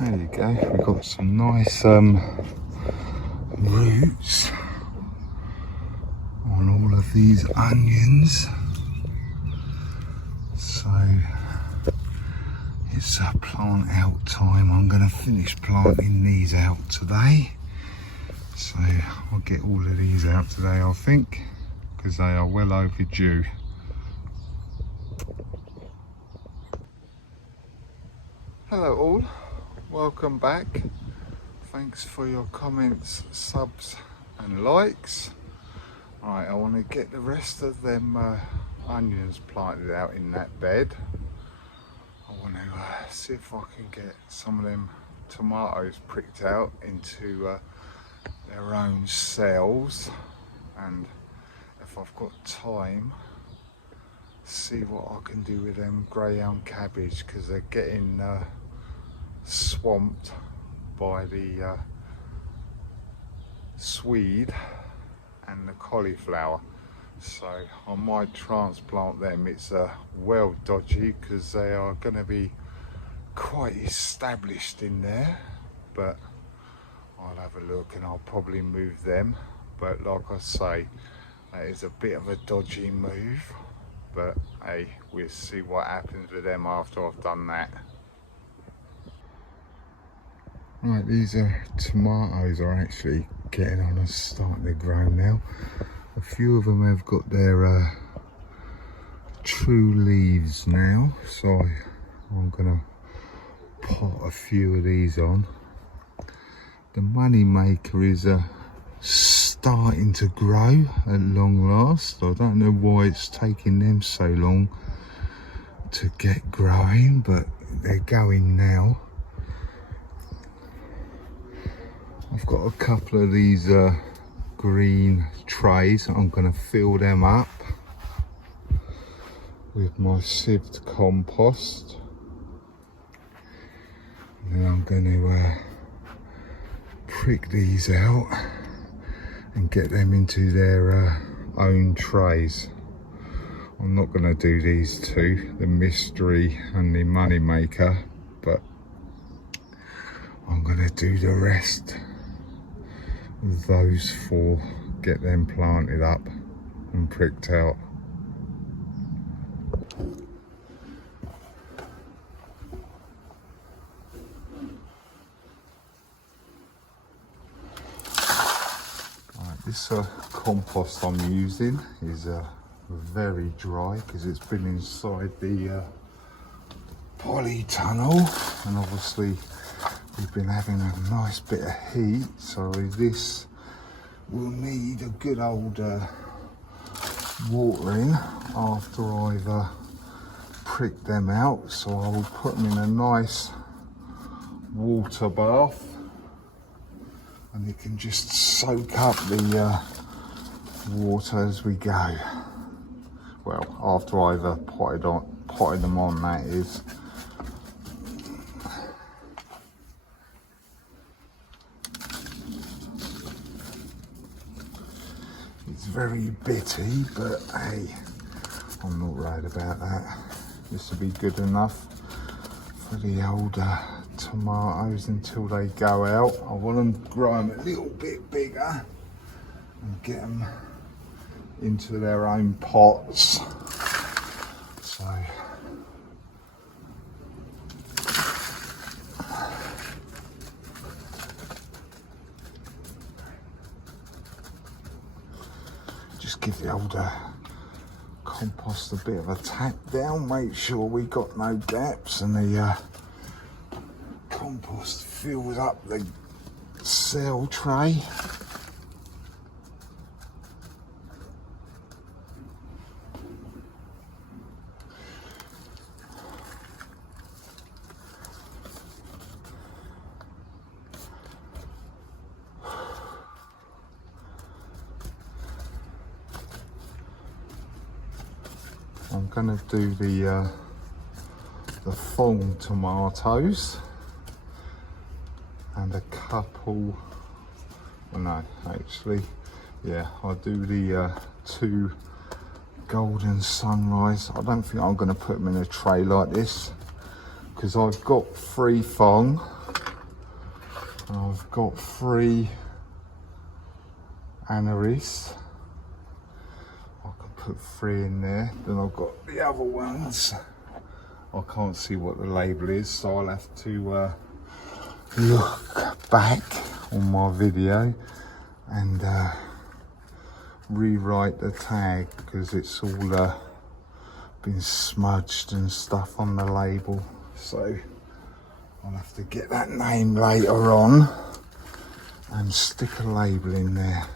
There you go, we've got some nice roots on all of these onions. So it's a plant out time. I'm going to finish planting these out today. So I'll get all of these out today, I think, because they are well overdue. Hello all, welcome back. Thanks for your comments, subs and likes. Right, I want to get the rest of them onions planted out in that bed. I want to see if I can get some of them tomatoes pricked out into their own cells, and if I've got time, see what I can do with them greyhound cabbage, because they're getting swamped by the swede and the cauliflower. So I might transplant them. It's well dodgy because they are going to be quite established in there, but I'll have a look and I'll probably move them. But like I say, that is a bit of a dodgy move, but hey, we'll see what happens with them after I've done that. Right, these tomatoes are actually getting on and starting to grow now. A few of them have got their true leaves now, so I'm gonna pot a few of these on. The money maker is starting to grow at long last. I don't know why it's taking them so long to get growing, but they're going now. I've got a couple of these green trays. I'm going to fill them up with my sieved compost, and then I'm going to prick these out and get them into their own trays. I'm not going to do these two, the mystery and the money maker, but I'm going to do the rest of those four, get them planted up and pricked out. This compost I'm using is very dry because it's been inside the polytunnel, and obviously we've been having a nice bit of heat, so this will need a good old watering after I've pricked them out. So I will put them in a nice water bath, and you can just soak up the water as we go. Well, after I've potted them on, that is. It's very bitty, but hey, I'm not worried about that. This will be good enough for the old tomatoes until they go out. I want them to grow them a little bit bigger and get them into their own pots. So just give the old compost a bit of a tap down, make sure we got no gaps, and the compost fills up the cell tray. I'm going to do the fong tomatoes and a couple, well no, actually, yeah, I'll do the two golden sunrise. I don't think I'm going to put them in a tray like this because I've got 3 fong And I've got 3 Anaris. I can put 3 in there. Then I've got the other ones. I can't see what the label is, so I'll have to look back on my video and rewrite the tag, because it's all been smudged and stuff on the label. So I'll have to get that name later on and stick a label in there.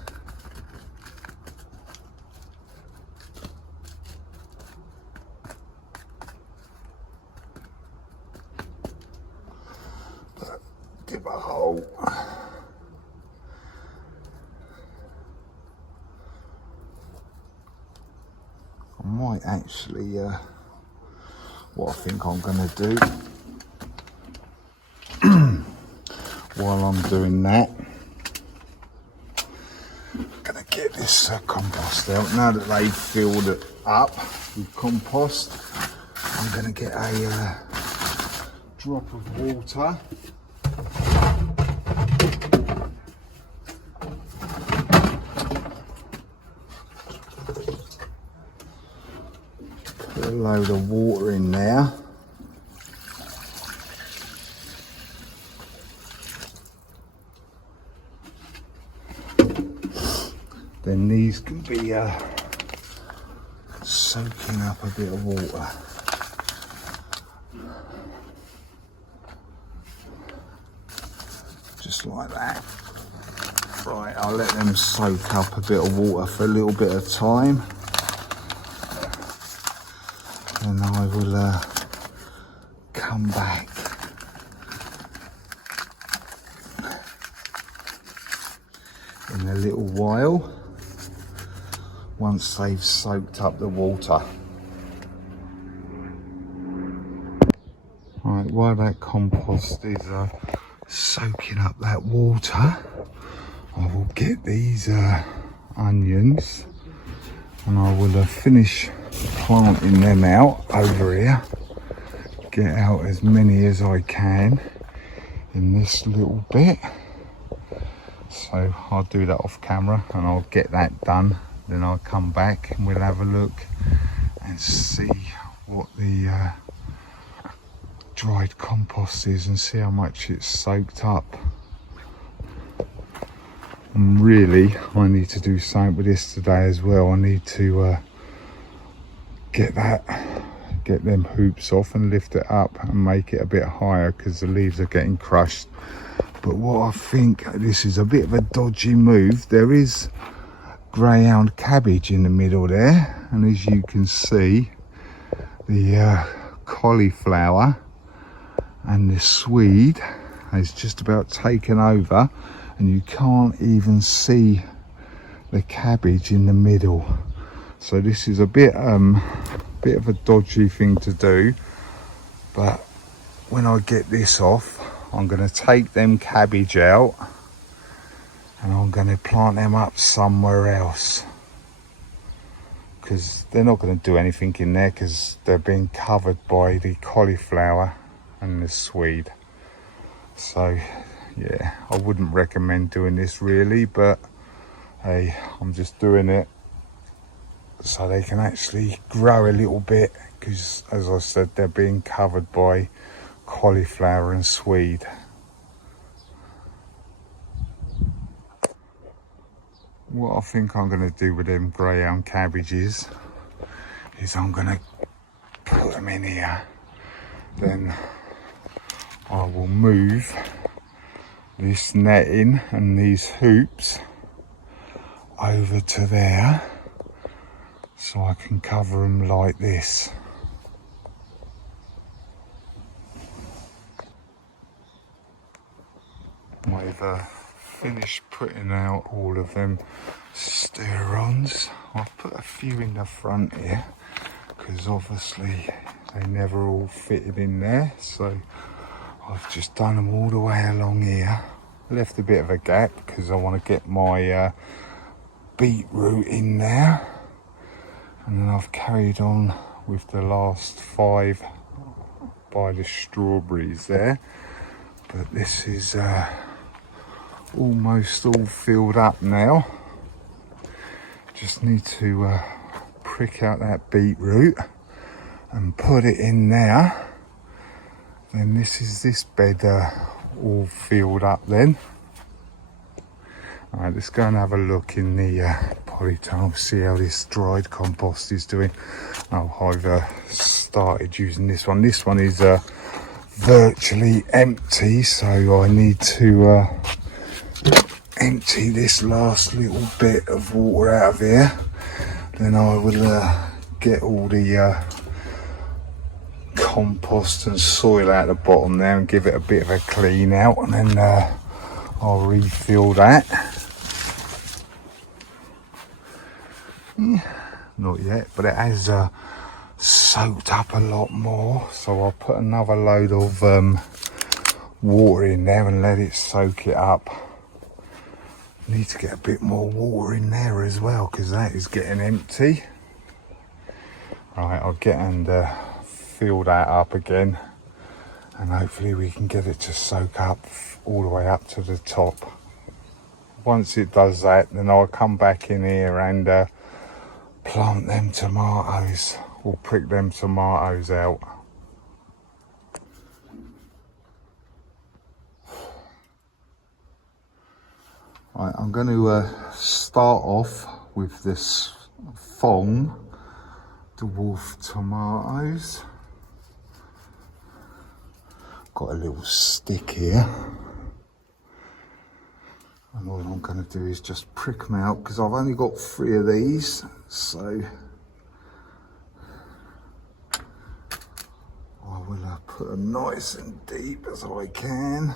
But give a hole. I might actually, what I think I'm going to do while I'm doing that, I'm going to get this compost out. Now that they've filled it up with compost, I'm going to get a drop of water. Put a load of water in there. Then these can be soaking up a bit of water. Just like that. Right, I'll let them soak up a bit of water for a little bit of time. And I will come back in a little while once they've soaked up the water. Right, while that compost is soaking up that water, I will get these onions and I will finish planting them out over here. Get out as many as I can in this little bit. So I'll do that off camera and I'll get that done. Then I'll come back and we'll have a look and see what the dried compost is and see how much it's soaked up. And really, I need to do something with this today as well. I need to get them hoops off and lift it up and make it a bit higher, because the leaves are getting crushed. But what I think, this is a bit of a dodgy move. There is greyhound cabbage in the middle there, and as you can see, the cauliflower and the swede is just about taken over, and you can't even see the cabbage in the middle. So this is a bit of a dodgy thing to do, but when I get this off, I'm going to take them cabbage out and I'm going to plant them up somewhere else, because they're not going to do anything in there because they're being covered by the cauliflower and the swede. So yeah, I wouldn't recommend doing this really, but hey, I'm just doing it so they can actually grow a little bit, because as I said, they're being covered by cauliflower and swede. What I think I'm going to do with them greyhound cabbages is I'm going to put them in here, then I will move this netting and these hoops over to there so I can cover them like this. I've finished putting out all of them stir-ons. I've put a few in the front here because obviously they never all fitted in there, so I've just done them all the way along here. I left a bit of a gap because I want to get my beetroot in there, and then I've carried on with the last 5 by the strawberries there. But this is almost all filled up now. Just need to prick out that beetroot and put it in there. Then this is this bed all filled up then. Alright, let's go and have a look in the polytunnel, see how this dried compost is doing. Oh, I've started using this one. This one is virtually empty, so I need to empty this last little bit of water out of here. Then I will get all the compost and soil out the bottom there and give it a bit of a clean out, and then I'll refill that. Not yet, but it has soaked up a lot more, so I'll put another load of water in there and let it soak it up. Need to get a bit more water in there as well, because that is getting empty. Right, I'll get and fill that up again, and hopefully we can get it to soak up all the way up to the top. Once it does that, then I'll come back in here and plant them tomatoes, or prick them tomatoes out. Right, I'm going to start off with this Fong dwarf tomatoes. Got a little stick here, and all I'm going to do is just prick them out, because I've only got 3 of these, so I will put them nice and deep as I can.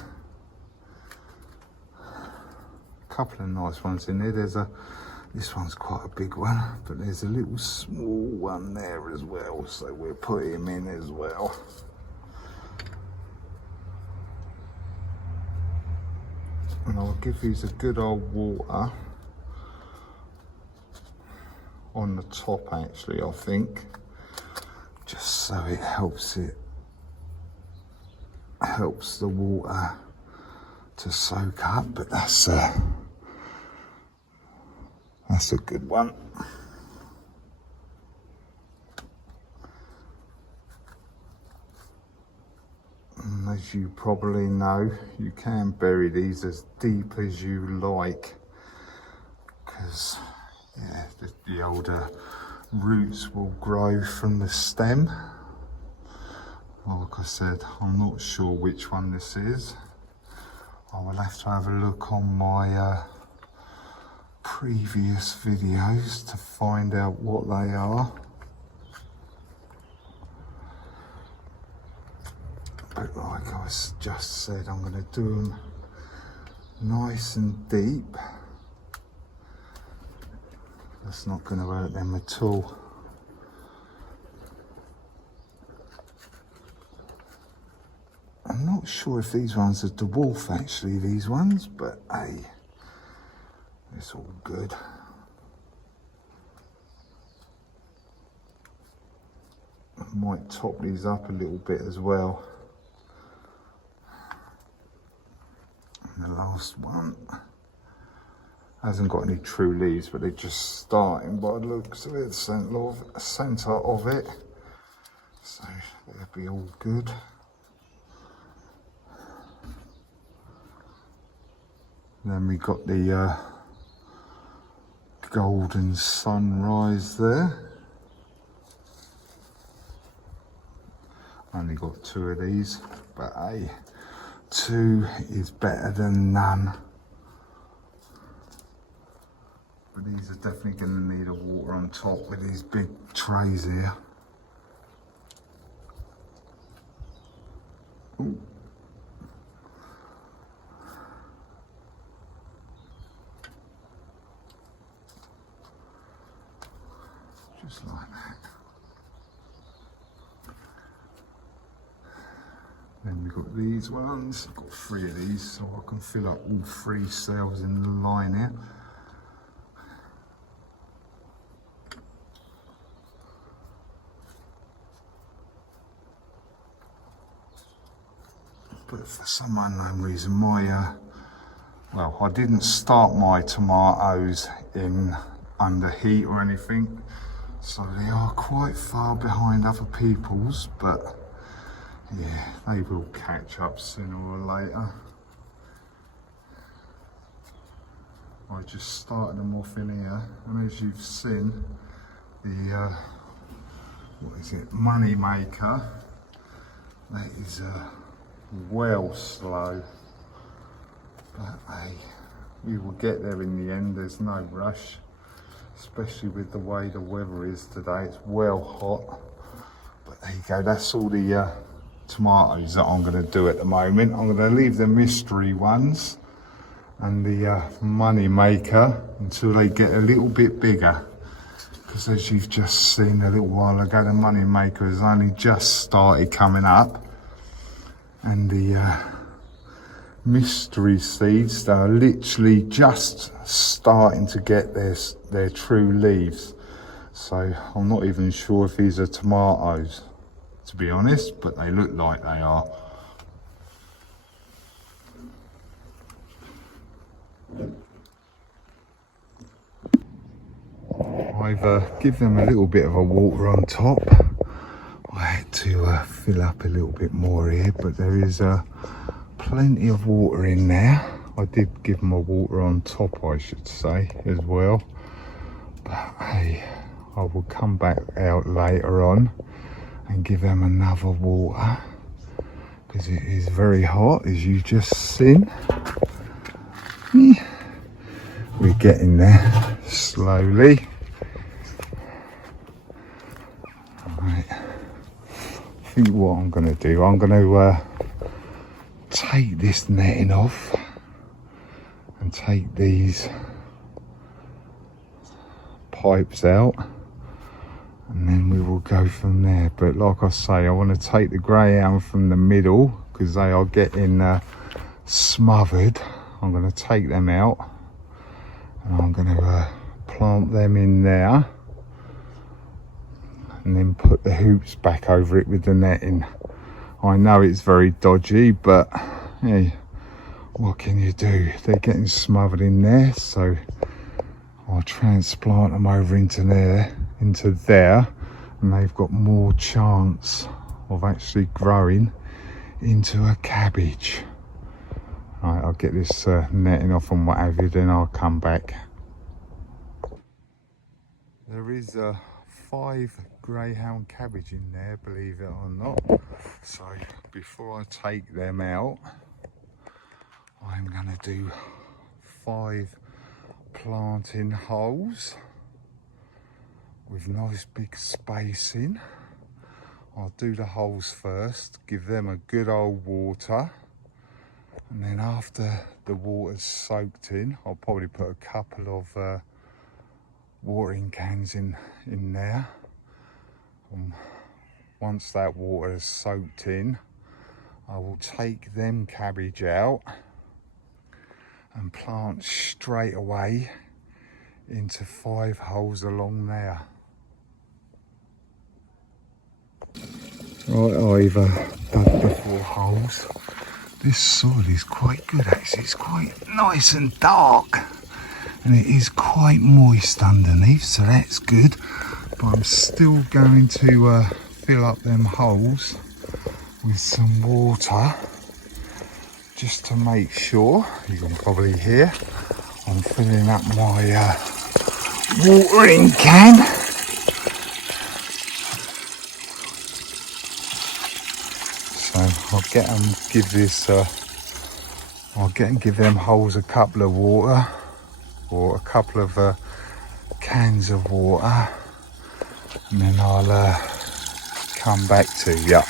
A couple of nice ones in there. This one's quite a big one, but there's a little small one there as well, so we'll put him in as well. And I'll give these a good old water on the top, actually, I think, just so it helps the water to soak up. But that's a good one. And as you probably know, you can bury these as deep as you like, because yeah, the older roots will grow from the stem. Like I said, I'm not sure which one this is. I will have to have a look on my previous videos to find out what they are. But like I just said, I'm going to do them nice and deep. That's not going to hurt them at all. I'm not sure if these ones are dwarf, actually, these ones, but hey, it's all good. I might top these up a little bit as well. And the last one hasn't got any true leaves, but they're just starting by the looks of it, centre of it. So they'll be all good. Then we got the golden sunrise there. Only got 2 of these, but hey, 2 is better than none. But these are definitely going to need a water on top with these big trays here. Ooh. Just like that. Then we've got these ones. I've got 3 of these, so I can fill up all 3 cells in the line here. But for some unknown reason, my Well, I didn't start my tomatoes in under heat or anything, so they are quite far behind other people's, but yeah, they will catch up sooner or later. I just started them off in here, and as you've seen, the what is it, money maker, that is well slow, but hey, we will get there in the end. There's no rush, especially with the way the weather is today. It's well hot, but there you go. That's all the tomatoes that I'm going to do at the moment. I'm going to leave the mystery ones and the money maker until they get a little bit bigger, because as you've just seen a little while ago, the money maker has only just started coming up, and the mystery seeds, they are literally just starting to get their true leaves. So I'm not even sure if these are tomatoes, to be honest, but they look like they are. I've given them a little bit of a water on top. I had to fill up a little bit more here, but there is plenty of water in there. I did give them a water on top, I should say, as well. But hey, I will come back out later on and give them another water, because it is very hot, as you just seen. We're getting there slowly. Right. I think what I'm going to do, I'm going to take this netting off and take these pipes out, and then we will go from there. But like I say, I want to take the greyhound from the middle, because they are getting smothered. I'm going to take them out, and I'm going to plant them in there, and then put the hoops back over it with the netting. I know it's very dodgy, but hey, what can you do? They're getting smothered in there, so I'll transplant them over into there, and they've got more chance of actually growing into a cabbage. Right, I'll get this netting off and what have you, then I'll come back. There is 5 greyhound cabbage in there, believe it or not. So before I take them out, I'm going to do 5 planting holes with nice big spacing. I'll do the holes first, give them a good old water, and then after the water's soaked in, I'll probably put a couple of watering cans in there. Once that water is soaked in, I will take them cabbage out and plant straight away into 5 holes along there. Right, I've dug the 4 holes. This soil is quite good actually. It's quite nice and dark, and it is quite moist underneath, so that's good. But I'm still going to fill up them holes with some water, just to make sure. You can probably hear I'm filling up my watering can. So I'll get and give them holes a couple of water, or a couple of cans of water, and then I'll come back to you.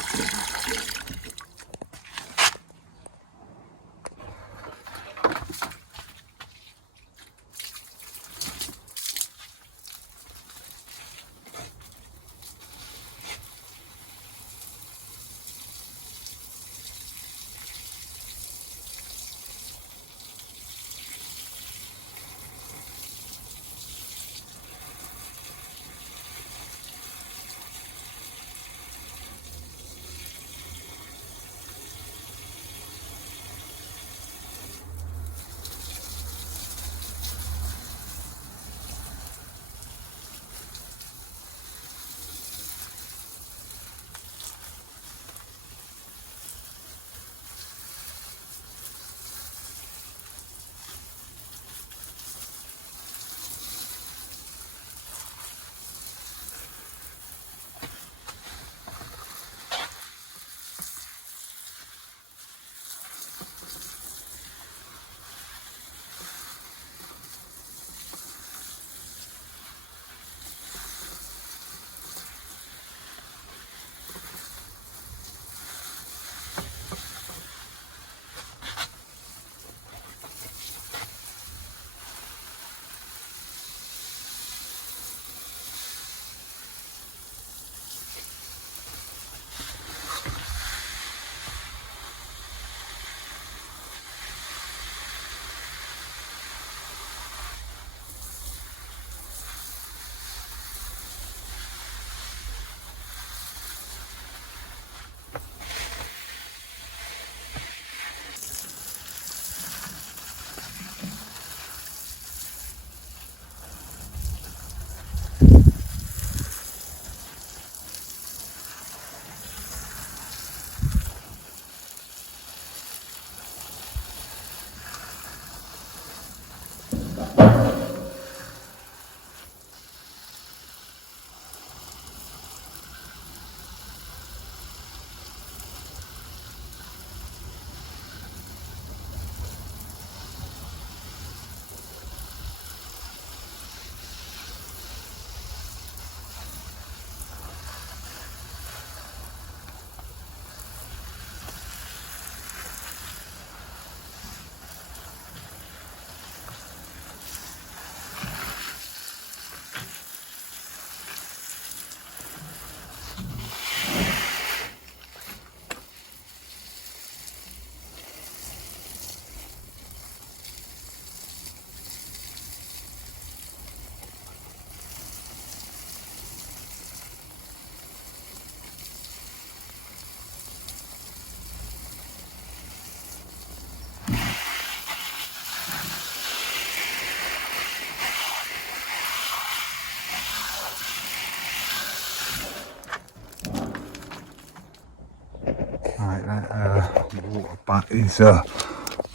is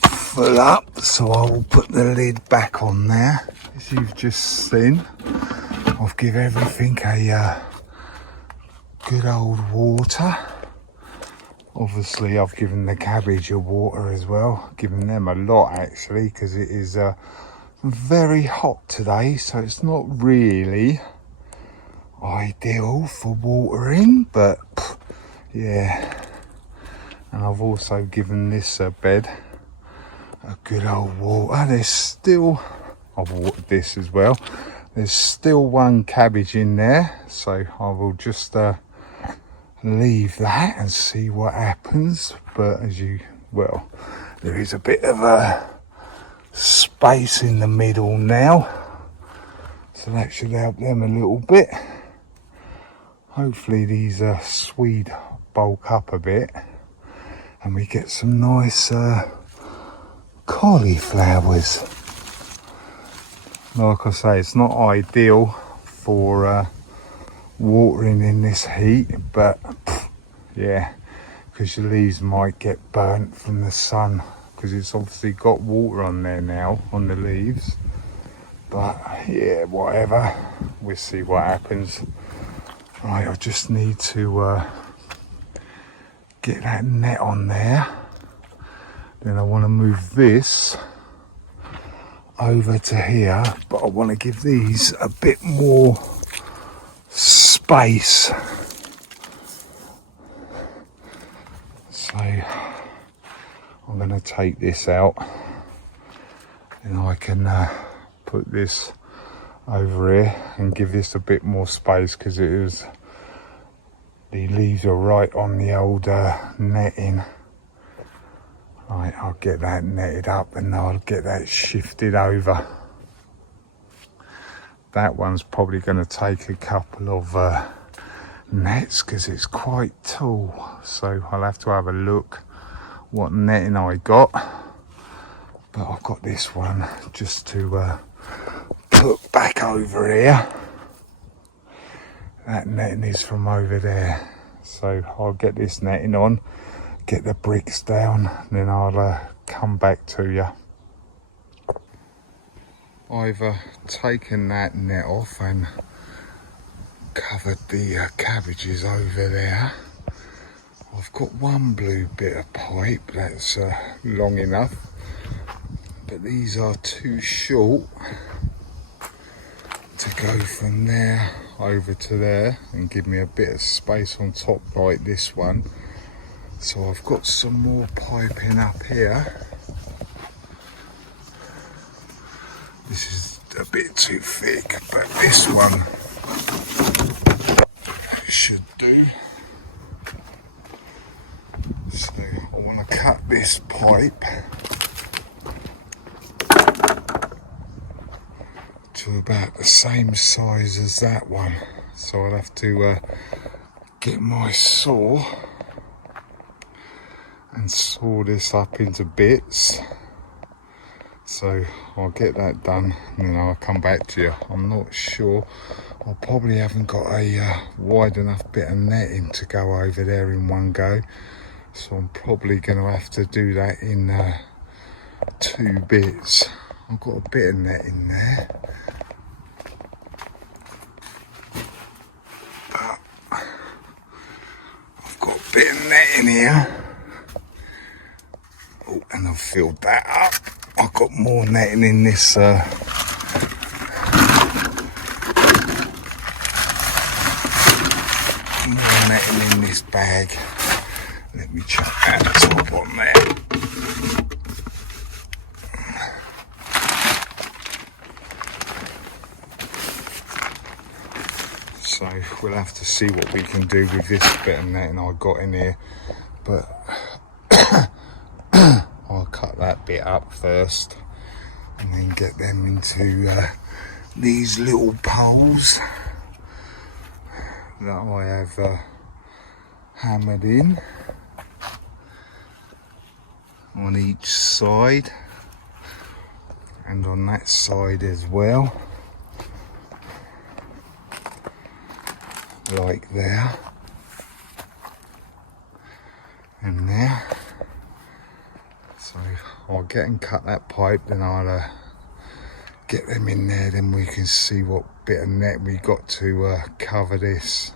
full up, so I will put the lid back on there. As you've just seen, I'll give everything a good old water. Obviously I've given the cabbage a water as well, given them a lot actually, because it is very hot today, so it's not really ideal for watering, but yeah. And I've also given this bed a good old water. There's still, I've watered this as well, there's still one cabbage in there, so I will just leave that and see what happens. But as you, well, there is a bit of a space in the middle now, so that should help them a little bit. Hopefully these swede bulk up a bit and we get some nice cauliflowers. Like I say, it's not ideal for watering in this heat, but yeah, because your leaves might get burnt from the sun, because it's obviously got water on there now on the leaves. But yeah, whatever, we'll see what happens. Right, I just need to get that net on there. Then I want to move this over to here, but I want to give these a bit more space. So I'm going to take this out, and I can put this over here and give this a bit more space, because it is, the leaves are right on the old netting. Right, I'll get that netted up and I'll get that shifted over. That one's probably going to take a couple of nets, because it's quite tall, so I'll have to have a look what netting I got. But I've got this one just to put back over here. That netting is from over there, so I'll get this netting on, get the bricks down, then I'll come back to you. I've taken that net off and covered the cabbages over there. I've got one blue bit of pipe that's long enough, but these are too short to go from there over to there and give me a bit of space on top like this one. So I've got some more piping up here. This is a bit too thick, but this one should do. So I want to cut this pipe to about the same size as that one. So I'll have to get my saw and saw this up into bits. So I'll get that done and then I'll come back to you. I'm not sure, I probably haven't got a wide enough bit of netting to go over there in one go, so I'm probably going to have to do that in 2 bits. I've got a bit of netting there, but I've got a bit of netting here. Oh, and I've filled that up. I've got more netting in this more netting in this bag. Let me chuck that top on there. So we'll have to see what we can do with this bit of netting I got in here, but I'll cut that bit up first and then get them into these little poles that I have hammered in on each side and on that side as well, like there and there. I'll get and cut that pipe, then I'll get them in there, then we can see what bit of net we got to cover this.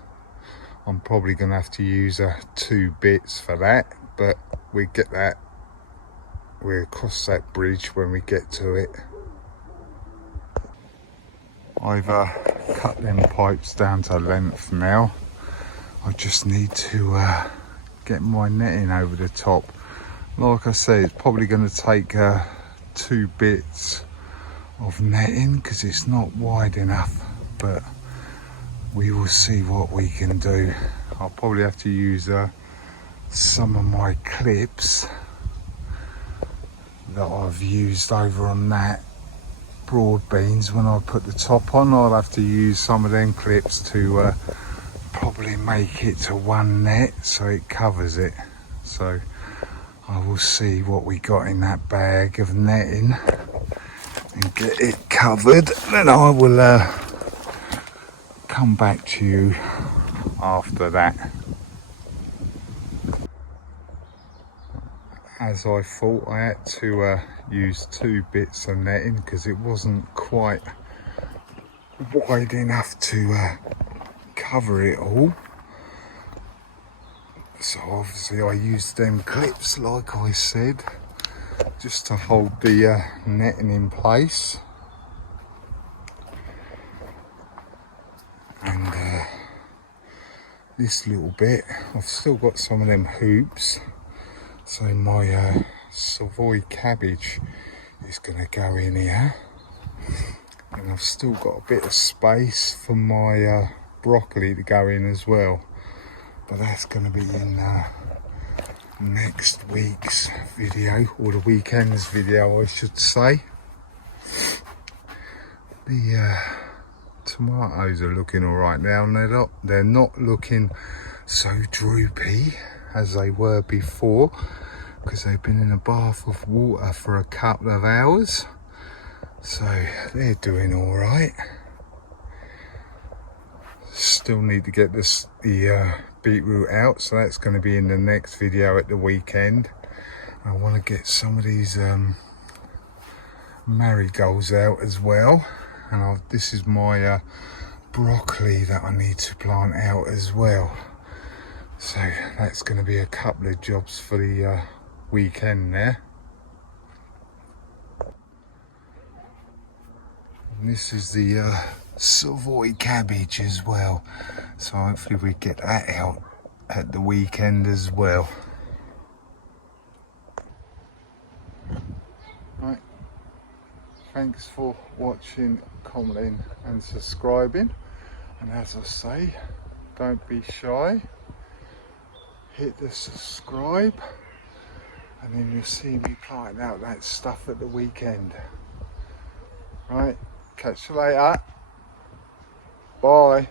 I'm probably going to have to use 2 bits for that, but we get that, we'll cross that bridge when we get to it. I've cut them pipes down to length now. I just need to get my netting over the top. Like I say, it's probably going to take 2 bits of netting because it's not wide enough, but we will see what we can do. I'll probably have to use some of my clips that I've used over on that broad beans. When I put the top on, I'll have to use some of them clips to probably make it to 1 net so it covers it. So I will see what we got in that bag of netting and get it covered. Then I will come back to you after that. As I thought, I had to use 2 bits of netting because it wasn't quite wide enough to cover it all. So obviously I used them clips, like I said, just to hold the netting in place. And this little bit, I've still got some of them hoops, so my Savoy cabbage is going to go in here, and I've still got a bit of space for my broccoli to go in as well, but that's going to be in next week's video, or the weekend's video I should say. The tomatoes are looking all right now, and they're not looking so droopy as they were before because they've been in a bath of water for a couple of hours, so they're doing all right. Still need to get the beetroot out, so that's going to be in the next video at the weekend. I want to get some of these marigolds out as well, and this is my broccoli that I need to plant out as well, so that's going to be a couple of jobs for the weekend there. And this is the Savoy cabbage as well, so hopefully we get that out at the weekend as well. Right, thanks for watching, commenting and subscribing, and as I say, don't be shy, hit the subscribe, and then you'll see me planting out that stuff at the weekend. Right, catch you later. Bye.